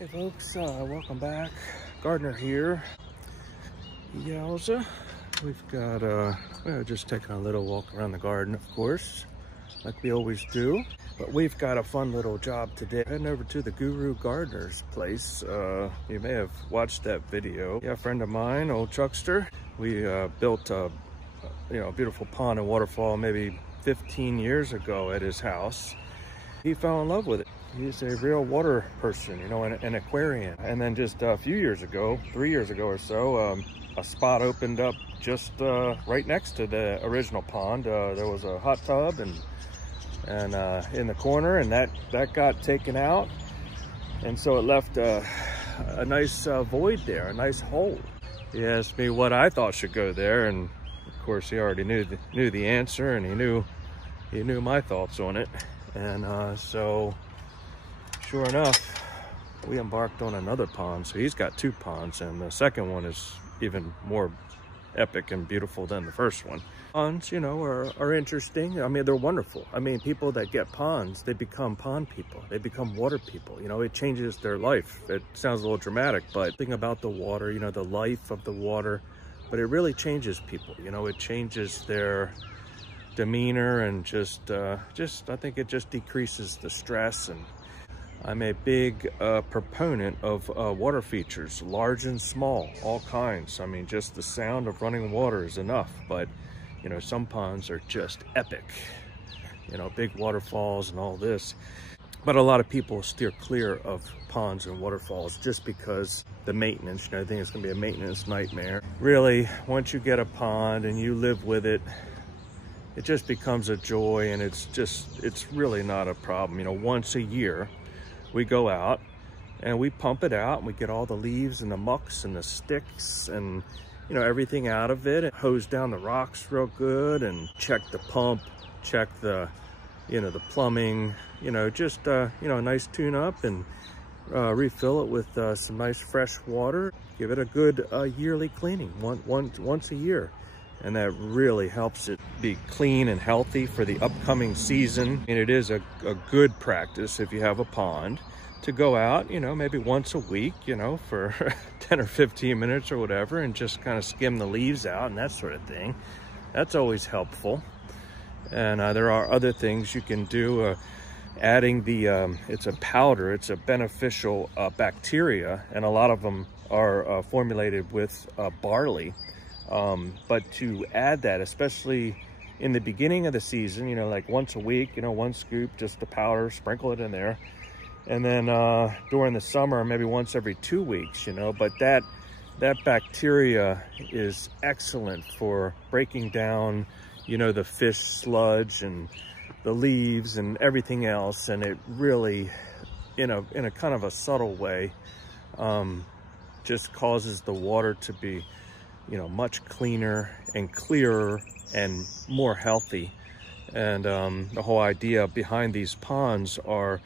Hey folks, welcome back. Gardner here. Yowza. We've got, well, just taking a little walk around the garden, of course, like we always do. But we've got a fun little job today. Heading over to the Guru Gardener's place. You may have watched that video. Yeah, a friend of mine, old Chuckster, we built a beautiful pond and waterfall maybe 15 years ago at his house. He fell in love with it. He's a real water person, you know, an aquarium. And then just a few years ago, 3 years ago or so, a spot opened up just right next to the original pond. There was a hot tub and in the corner, and that got taken out. And so it left a nice void there, a nice hole. He asked me what I thought should go there, and of course he already knew the answer, and he knew my thoughts on it. And so sure enough, we embarked on another pond. So he's got two ponds, and the second one is even more epic and beautiful than the first one. Ponds, you know, are interesting. I mean, they're wonderful. I mean, people that get ponds, they become pond people. They become water people. You know, it changes their life. It sounds a little dramatic, but think about the water, you know, the life of the water, but it really changes people. You know, it changes their demeanor, and just I think it just decreases the stress. And I'm a big proponent of water features, large and small, all kinds. I mean, just the sound of running water is enough, but you know, some ponds are just epic, you know, big waterfalls and all this. But a lot of people steer clear of ponds and waterfalls just because the maintenance, you know, I think it's gonna be a maintenance nightmare. Really, once you get a pond and you live with it, it just becomes a joy, and it's really not a problem. You know, once a year, we go out and we pump it out, and we get all the leaves and the mucks and the sticks and, you know, everything out of it, and hose down the rocks real good, and check the pump, check the, you know, the plumbing, you know, just, you know, a nice tune up, and refill it with some nice fresh water. Give it a good yearly cleaning, once a year. And that really helps it be clean and healthy for the upcoming season. And it is a good practice, if you have a pond, to go out, you know, maybe once a week, you know, for 10 or 15 minutes or whatever, and just kind of skim the leaves out and that sort of thing. That's always helpful. And there are other things you can do. Adding the, it's a powder, it's a beneficial bacteria, and a lot of them are formulated with barley. But to add that, especially in the beginning of the season, you know, like once a week, you know, one scoop, just the powder, sprinkle it in there. And then during the summer, maybe once every 2 weeks, you know, but that bacteria is excellent for breaking down, you know, the fish sludge and the leaves and everything else. And it really, in a kind of a subtle way, just causes the water to be, you know, much cleaner and clearer and more healthy. And the whole idea behind these ponds are,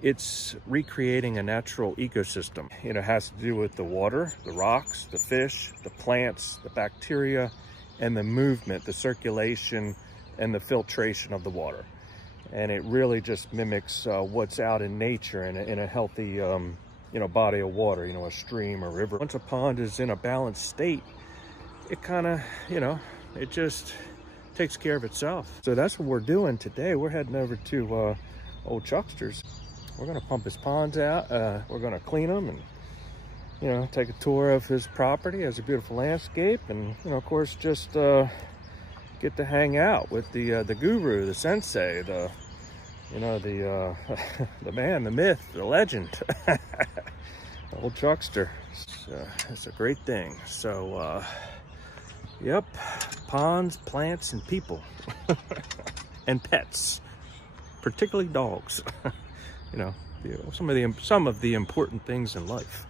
it's recreating a natural ecosystem. You know, it has to do with the water, the rocks, the fish, the plants, the bacteria, and the movement, the circulation, and the filtration of the water. And it really just mimics what's out in nature in a healthy, you know, body of water, you know, a stream or river. Once a pond is in a balanced state, it kind of, you know, it just takes care of itself. So that's what we're doing today. We're heading over to old Chuckster's. We're gonna pump his ponds out. We're gonna clean them, and, you know, take a tour of his property. It has a beautiful landscape, and, you know, of course, just get to hang out with the guru, the sensei, the, you know, the the man, the myth, the legend, old Chuckster. It's a great thing. So yep, ponds, plants, and people, and pets, particularly dogs. You know, some of the important things in life.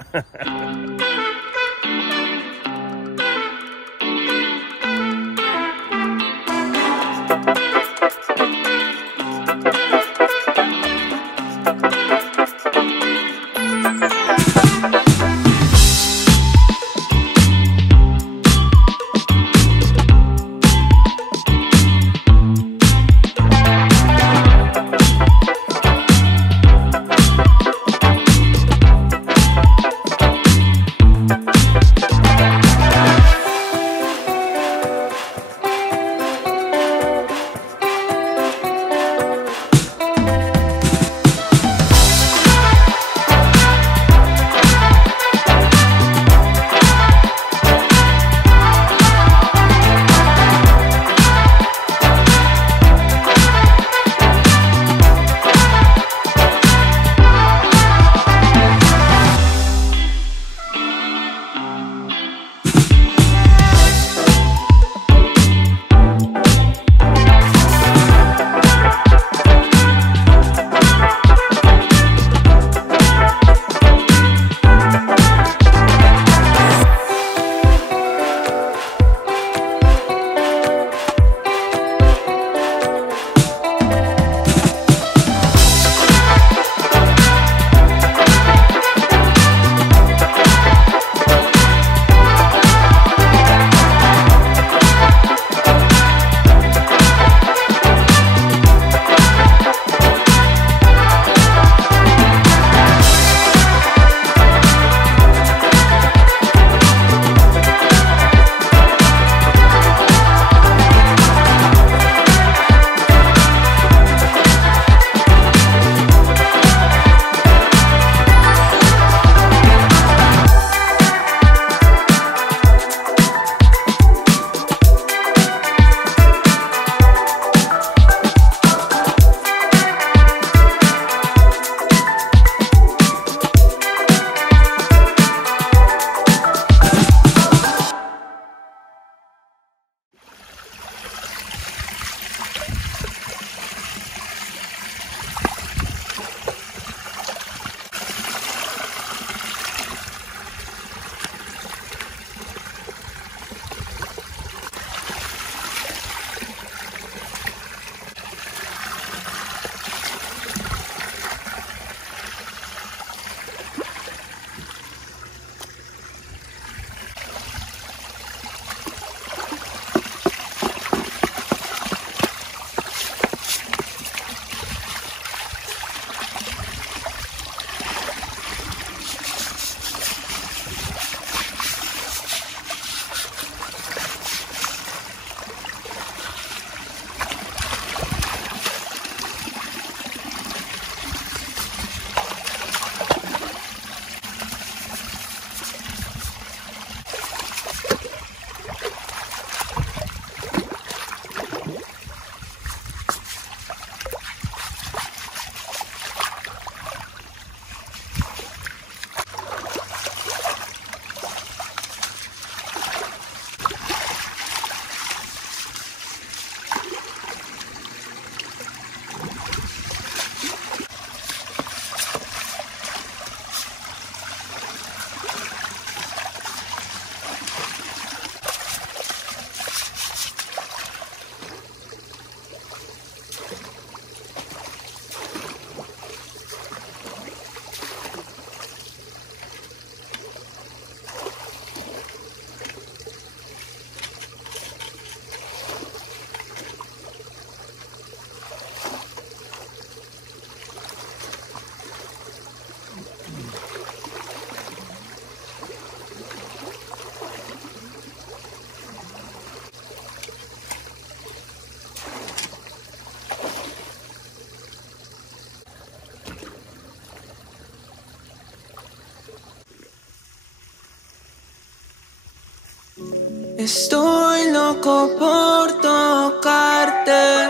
Estoy loco por tocarte,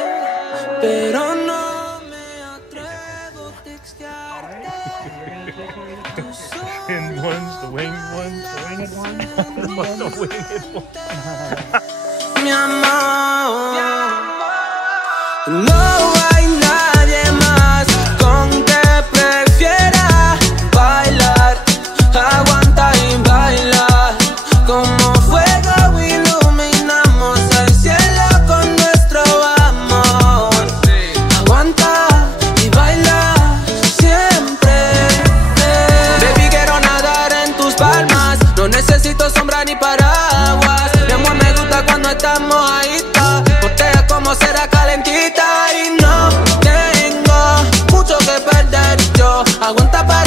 pero no me atrevo a textearte. And ones, the winged ones, the winged ones, the winged ones. Mi amor, no hay nadie más con que prefiera bailar, aguanta y baila. Como fuego iluminamos el cielo con nuestro amor. Aguanta y baila siempre. Baby, quiero nadar en tus palmas, no necesito sombra ni paraguas. Mi amor, me gusta cuando estamos mojaditas, botella como será calentita. Y no tengo mucho que perder, yo aguanta para